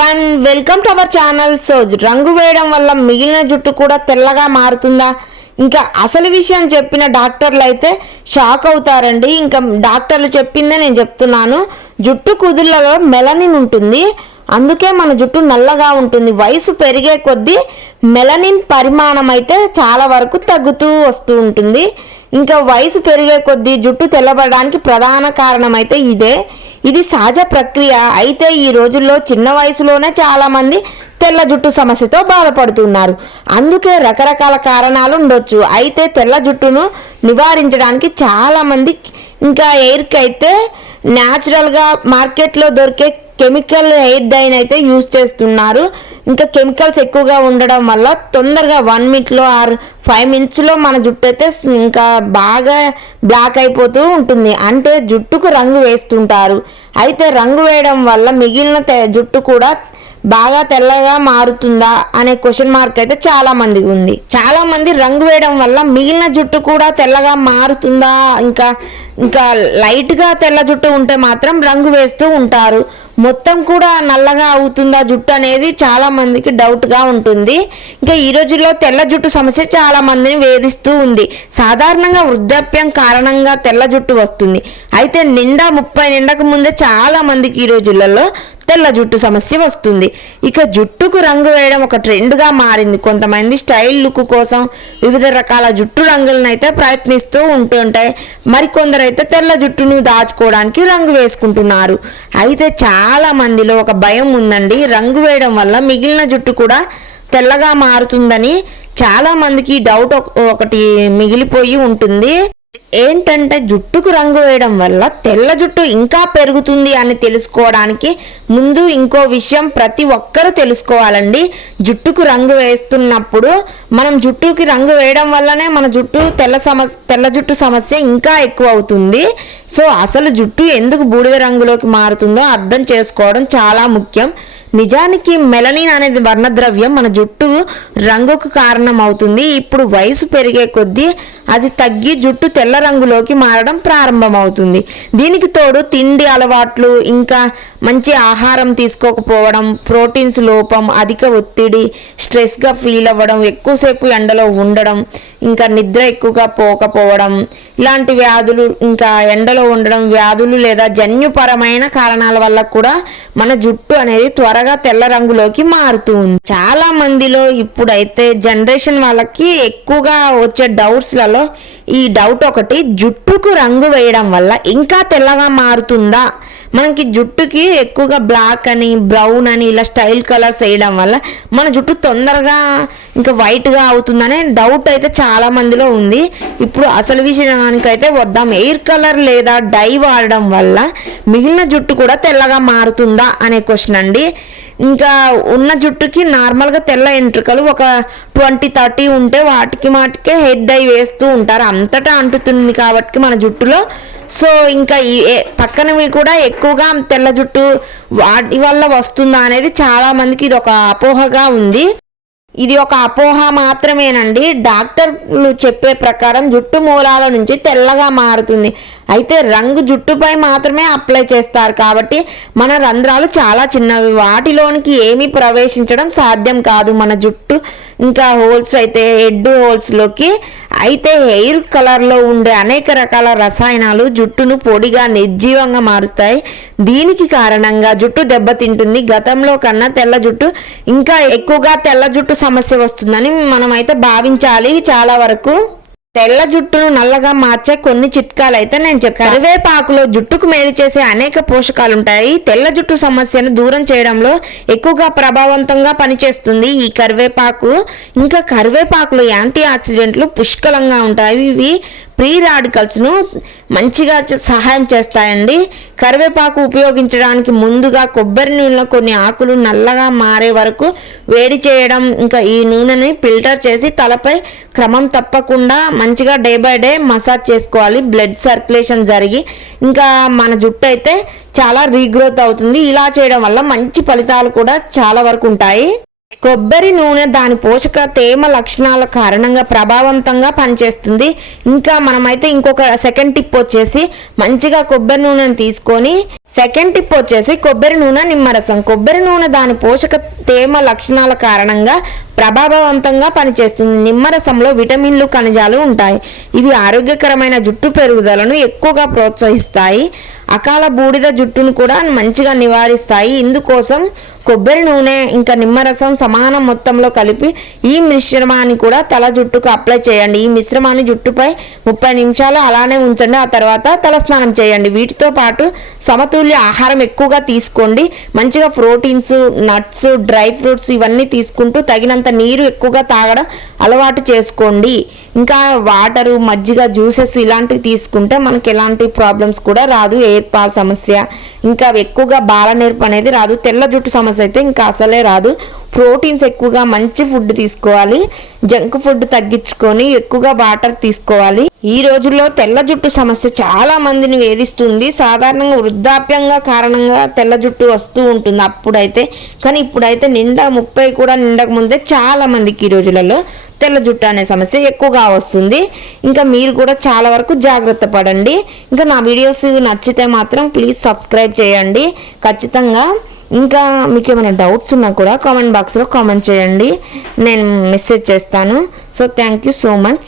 One welcome to our channel. So రంగు వేయడం వల్ల మిగిలిన జుట్టు కూడా తెల్లగా మారుతుందా? ఇంకా అసలు విషయం చెప్పిన డాక్టర్లు అయితే షాక్ అవుతారండి. ఇంకా డాక్టర్లు చెప్పిందే నేను చెప్తున్నాను. జుట్టు కుదుళ్ళలో మెలనిన్ ఉంటుంది. అందుకే మన జుట్టు నల్లగా ఉంటుంది. వయసు పెరిగే కొద్దీ మెలనిన్ పరిమాణం అయితే చాలా వరకు తగ్గుతూ వస్తూ ఉంటుంది. ఇంకా వయసు పెరిగే కొద్దీ జుట్టు తెల్లబడడానికి ప్రధాన కారణం అయితే ఇదే. ఇది సహజ ప్రక్రియ. అయితే ఈ రోజుల్లో చిన్న వయసులోనే చాలామంది తెల్ల జుట్టు సమస్యతో బాధపడుతున్నారు. అందుకే రకరకాల కారణాలు ఉండొచ్చు. అయితే తెల్ల జుట్టును నివారించడానికి చాలామంది ఇంకా హెయిర్కి అయితే న్యాచురల్గా మార్కెట్లో దొరికే కెమికల్ హెయిర్ డైన్ అయితే యూజ్ చేస్తున్నారు. ఇంకా కెమికల్స్ ఎక్కువగా ఉండడం వల్ల తొందరగా వన్ మినిట్లో ఆర్ ఫైవ్ మినిట్స్లో మన జుట్టు అయితే ఇంకా బాగా బ్లాక్ అయిపోతూ ఉంటుంది. అంటే జుట్టుకు రంగు వేస్తుంటారు. అయితే రంగు వేయడం వల్ల మిగిలిన తె- జుట్టు కూడా బాగా తెల్లగా మారుతుందా అనే క్వశ్చన్ మార్క్ అయితే చాలా మందికి ఉంది. చాలా మంది రంగు వేయడం వల్ల మిగిలిన జుట్టు కూడా తెల్లగా మారుతుందా? ఇంకా ఇంకా లైట్గా తెల్ల జుట్టు ఉంటే మాత్రం రంగు వేస్తూ ఉంటారు. మొత్తం కూడా నల్లగా అవుతుందా జుట్టు అనేది చాలా మందికి ఉంటుంది. ఇంకా ఈ రోజుల్లో తెల్ల జుట్టు సమస్య చాలా మందిని వేధిస్తూ ఉంది. సాధారణంగా వృద్ధాప్యం కారణంగా తెల్ల జుట్టు వస్తుంది. అయితే నిండా ముప్పై నిండకు ముందే చాలా మందికి ఈ రోజులలో తెల్ల జుట్టు సమస్య వస్తుంది. ఇక జుట్టుకు రంగు వేయడం ఒక ట్రెండ్గా మారింది. కొంతమంది స్టైల్ లుక్ కోసం వివిధ రకాల జుట్టు రంగులను అయితే ప్రయత్నిస్తూ ఉంటుంటాయి మరికొందరు అయితే తెల్ల జుట్టును దాచుకోవడానికి రంగు వేసుకుంటున్నారు. అయితే చాలా మందిలో ఒక భయం ఉందండి. రంగు వేయడం వల్ల మిగిలిన జుట్టు కూడా తెల్లగా మారుతుందని చాలా మందికి డౌట్ ఒకటి మిగిలిపోయి ఉంటుంది. ఏంటంటే జుట్టుకు రంగు వేయడం వల్ల తెల్ల జుట్టు ఇంకా పెరుగుతుంది అని తెలుసుకోవడానికి ముందు ఇంకో విషయం ప్రతి ఒక్కరూ తెలుసుకోవాలండి. జుట్టుకు రంగు వేస్తున్నప్పుడు మనం జుట్టుకి రంగు వేయడం వల్లనే మన జుట్టు తెల్ల సమస్య తెల్ల జుట్టు సమస్య ఇంకా ఎక్కువ అవుతుంది సో అసలు జుట్టు ఎందుకు బూడిద రంగులోకి మారుతుందో అర్థం చేసుకోవడం చాలా ముఖ్యం. నిజానికి మెలనిన్ అనేది వర్ణద్రవ్యం మన జుట్టు రంగుకు కారణం అవుతుంది ఇప్పుడు వయసు పెరిగే కొద్దీ అది తగ్గి జుట్టు తెల్ల రంగులోకి మారడం ప్రారంభమవుతుంది. దీనికి తోడు తిండి అలవాట్లు ఇంకా మంచి ఆహారం తీసుకోకపోవడం ప్రోటీన్స్ లోపం అధిక ఒత్తిడి స్ట్రెస్గా ఫీల్ అవ్వడం ఎక్కువసేపు ఎండలో ఉండడం ఇంకా నిద్ర ఎక్కువగా పోకపోవడం ఇలాంటి వ్యాధులు ఇంకా ఎండలో ఉండడం వ్యాధులు లేదా జన్యుపరమైన కారణాల వల్ల కూడా మన జుట్టు అనేది త్వరగా తెల్ల రంగులోకి మారుతూ ఉంది. చాలా మందిలో ఇప్పుడైతే జనరేషన్ వాళ్ళకి ఎక్కువగా వచ్చే డౌట్స్లలో ఈ డౌట్ ఒకటి జుట్టుకు రంగు వేయడం వల్ల ఇంకా తెల్లగా మారుతుందా? మనకి జుట్టుకి ఎక్కువగా బ్లాక్ అని బ్రౌన్ అని ఇలా స్టైల్ కలర్స్ వేయడం వల్ల మన జుట్టు తొందరగా ఇంకా వైట్గా అవుతుందనే డౌట్ అయితే చాలా మందిలో ఉంది. ఇప్పుడు అసలు విషయానికైతే వద్దాం. ఎయిర్ కలర్ లేదా డై వాడడం వల్ల మిగిలిన జుట్టు కూడా తెల్లగా మారుతుందా అనే క్వశ్చన్ అండి. ఇంకా ఉన్న జుట్టుకి నార్మల్గా తెల్ల ఎంట్రుకలు ఒక ట్వంటీ థర్టీ ఉంటే వాటికి మాటికే హెడ్ డై వేస్తూ ఉంటారు. అంతటా అంటుతుంది కాబట్టి మన జుట్టులో. సో ఇంకా ఈ పక్కనవి కూడా ఎక్కువగా తెల్ల జుట్టు వాటి వల్ల వస్తుందా అనేది చాలామందికి ఇది ఒక అపోహగా ఉంది. ఇది ఒక అపోహ మాత్రమేనండి. డాక్టర్లు చెప్పే ప్రకారం జుట్టు మూలాల నుంచి తెల్లగా మారుతుంది. అయితే రంగు జుట్టుపై మాత్రమే అప్లై చేస్తారు కాబట్టి మన రంధ్రాలు చాలా చిన్నవి. వాటిలోనికి ఏమీ ప్రవేశించడం సాధ్యం కాదు మన జుట్టు. ఇంకా హోల్స్ అయితే హెడ్ హోల్స్లోకి. అయితే హెయిర్ కలర్లో ఉండే అనేక రకాల రసాయనాలు జుట్టును పొడిగా నిర్జీవంగా మారుస్తాయి. దీనికి కారణంగా జుట్టు దెబ్బతింటుంది. గతంలో కన్నా తెల్ల జుట్టు ఇంకా ఎక్కువగా తెల్ల జుట్టు సమస్య వస్తుందని మనం అయితే భావించాలి చాలా వరకు. తెల్ల జుట్టును నల్లగా మార్చే కొన్ని చిట్కాలు అయితే నేను చెప్పాను కరివేపాకులో జుట్టుకు మేలు చేసే అనేక పోషకాలు ఉంటాయి తెల్ల జుట్టు సమస్యను దూరం చేయడంలో ఎక్కువగా ప్రభావవంతంగా పనిచేస్తుంది ఈ కరివేపాకు. ఇంకా కరివేపాకులో యాంటీ ఆక్సిడెంట్లు పుష్కలంగా ఉంటాయి. ఇవి ప్రీ రాడికల్స్ను మంచిగా సహాయం చేస్తాయండి. కరివేపాకు ఉపయోగించడానికి ముందుగా కొబ్బరి నూనెలో కొన్ని ఆకులు నల్లగా మారే వరకు వేడి చేయడం ఇంకా ఈ నూనెని ఫిల్టర్ చేసి తలపై క్రమం తప్పకుండా మంచిగా డే బై డే మసాజ్ చేసుకోవాలి. బ్లడ్ సర్క్యులేషన్ జరిగి ఇంకా మన జుట్టు అయితే చాలా రీగ్రోత్ అవుతుంది. ఇలా చేయడం వల్ల మంచి ఫలితాలు కూడా చాలా వరకు ఉంటాయి. కొబ్బరి నూనె దాని పోషక తేమ లక్షణాల కారణంగా ప్రభావవంతంగా పనిచేస్తుంది. ఇంకా మనమైతే ఇంకొక సెకండ్ టిప్ వచ్చేసి మంచిగా కొబ్బరి నూనెను తీసుకొని సెకండ్ టిప్ వచ్చేసి కొబ్బరి నూనె నిమ్మరసం. కొబ్బరి నూనె దాని పోషక తేమ లక్షణాల కారణంగా ప్రభావవంతంగా పనిచేస్తుంది. నిమ్మరసంలో విటమిన్లు ఖనిజాలు ఉంటాయి. ఇవి ఆరోగ్యకరమైన జుట్టు పెరుగుదలను ఎక్కువగా ప్రోత్సహిస్తాయి. అకాల బూడిద జుట్టును కూడా మంచిగా నివారిస్తాయి. ఇందుకోసం కొబ్బరి నూనె ఇంకా నిమ్మరసం సమాన మొత్తంలో కలిపి ఈ మిశ్రమాన్ని కూడా తల జుట్టుకు అప్లై చేయండి. ఈ మిశ్రమాన్ని జుట్టుపై ముప్పై నిమిషాలు అలానే ఉంచండి. ఆ తర్వాత తల స్నానం చేయండి. వీటితో పాటు సమతుల్య ఆహారం ఎక్కువగా తీసుకోండి. మంచిగా ప్రోటీన్స్ నట్స్ డ్రై ఫ్రూట్స్ ఇవన్నీ తీసుకుంటూ తగినంత నీరు ఎక్కువగా తాగడం అలవాటు చేసుకోండి. ఇంకా వాటరు మజ్జిగ జ్యూసెస్ ఇలాంటివి తీసుకుంటే మనకి ఎలాంటి ప్రాబ్లమ్స్ కూడా రాదు. ఎయిర్ పాల్ సమస్య ఇంకా ఎక్కువగా బాలనేర్పు అనేది రాదు. తెల్ల జుట్టు సమస్య అయితే ఇంకా అసలే రాదు. ప్రోటీన్స్ ఎక్కువగా మంచి ఫుడ్ తీసుకోవాలి. జంక్ ఫుడ్ తగ్గించుకొని ఎక్కువగా వాటర్ తీసుకోవాలి. ఈ రోజుల్లో తెల్ల జుట్టు సమస్య చాలా మందిని వేధిస్తుంది. సాధారణంగా వృద్ధాప్యంగా కారణంగా తెల్ల జుట్టు వస్తూ ఉంటుంది అప్పుడైతే. కానీ ఇప్పుడైతే నిండా ముప్పై కూడా నిండక ముందే చాలా మందికి ఈ రోజులలో తెల్ల జుట్టు అనే సమస్య ఎక్కువగా వస్తుంది. ఇంకా మీరు కూడా చాలా వరకు జాగ్రత్త పడండి. ఇంకా నా వీడియోస్ నచ్చితే మాత్రం ప్లీజ్ సబ్స్క్రైబ్ చేయండి. ఖచ్చితంగా ఇంకా మీకు ఏమైనా డౌట్స్ ఉన్నా కూడా కామెంట్ బాక్స్లో కామెంట్ చేయండి. నేను మెసేజ్ చేస్తాను. So thank you so much